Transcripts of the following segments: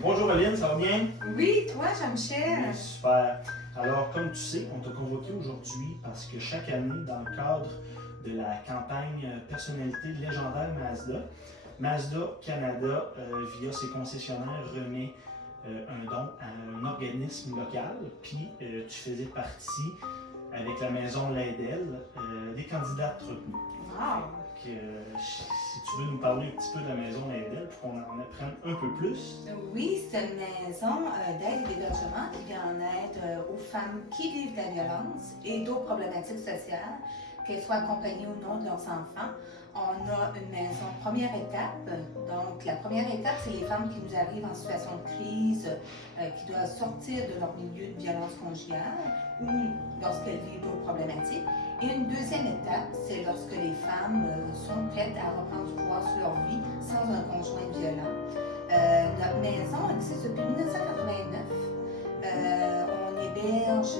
Bonjour Aline, ça va bien? Oui, toi, Jean-Michel. Oui, super. Alors, comme tu sais, on t'a convoqué aujourd'hui parce que chaque année, dans le cadre de la campagne Personnalité légendaire Mazda, Mazda Canada, via ses concessionnaires, remet un don à un organisme local. Puis, tu faisais partie, avec la maison Laidel, des candidates retenues. Wow. Fait que, si tu veux nous parler un petit peu de la maison Laidel pour qu'on en apprenne un peu plus. Oui, c'est une maison d'aide et d'hébergement qui vient en aide aux femmes qui vivent de la violence et d'autres problématiques sociales, qu'elles soient accompagnées ou non de leurs enfants. On a une maison première étape. Donc, la première étape, c'est les femmes qui nous arrivent en situation de crise, qui doivent sortir de leur milieu de violence conjugale ou lorsqu'elles vivent d'autres problématiques. Et une deuxième étape, c'est lorsque les femmes sont prêtes à reprendre du pouvoir sur leur vie sans un conjoint violent. Notre maison existe depuis 1989. On héberge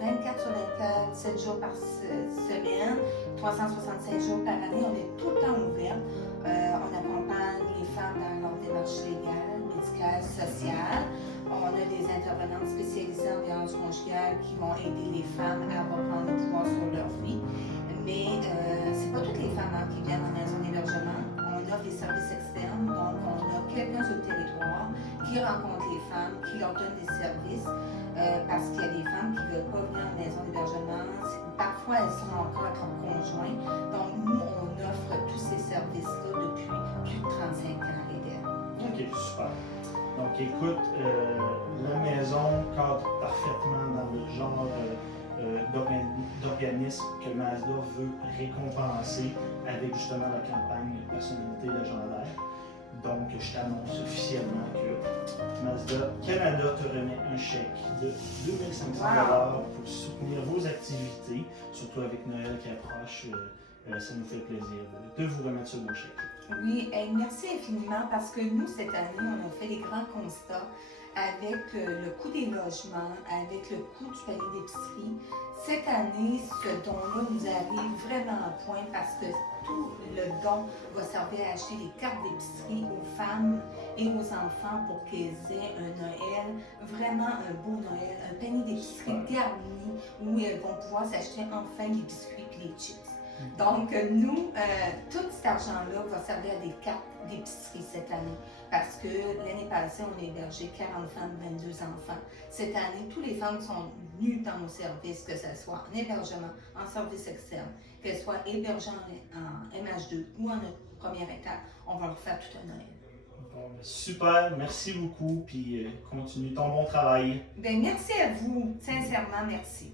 24 sur 24, 7 jours par semaine, 365 jours par année. On est tout le temps ouvert. On accompagne les femmes dans leur démarche légale, médicale, sociale. On a des intervenantes spécialisées en violence conjugale qui vont aider les femmes à reprendre le pouvoir sur leur vie. Mais c'est pas toutes les femmes qui viennent en maison d'hébergement. On offre des services externes, donc on a quelqu'un sur le territoire qui rencontre les femmes, qui leur donne des services, parce qu'il y a des femmes qui ne veulent pas venir en maison d'hébergement. Parfois, elles sont encore avec leur conjoint. Donc, nous, on offre tous ces services-là depuis plus de 35 ans à l'Éden. Ok, super. Donc, écoute, la maison cadre parfaitement dans le genre d'organisme que Mazda veut récompenser avec justement la campagne Personnalité légendaire. Donc, je t'annonce officiellement que Mazda Canada te remet un chèque de 2500 $ pour soutenir vos activités, surtout avec Noël qui approche. Ça nous fait plaisir de vous remettre ce beau chèque. Oui, merci infiniment parce que nous, cette année, on a fait des grands constats avec le coût des logements, avec le coût du panier d'épicerie. Cette année, ce don-là nous arrive vraiment à point parce que tout le don va servir à acheter des cartes d'épicerie aux femmes et aux enfants pour qu'ils aient un Noël, vraiment un beau Noël, un panier d'épicerie garni où elles vont pouvoir s'acheter enfin les biscuits et les chips. Donc, nous, tout cet argent-là va servir à des cartes d'épicerie cette année parce que l'année passée, on a hébergé 40 femmes, 22 enfants. Cette année, tous les femmes sont venues dans nos services, que ce soit en hébergement, en service externe, qu'elles soient hébergées en MH2 ou en première étape, on va leur faire tout un Noël. Bon, super, merci beaucoup, puis continue ton bon travail. Bien, merci à vous, sincèrement, merci.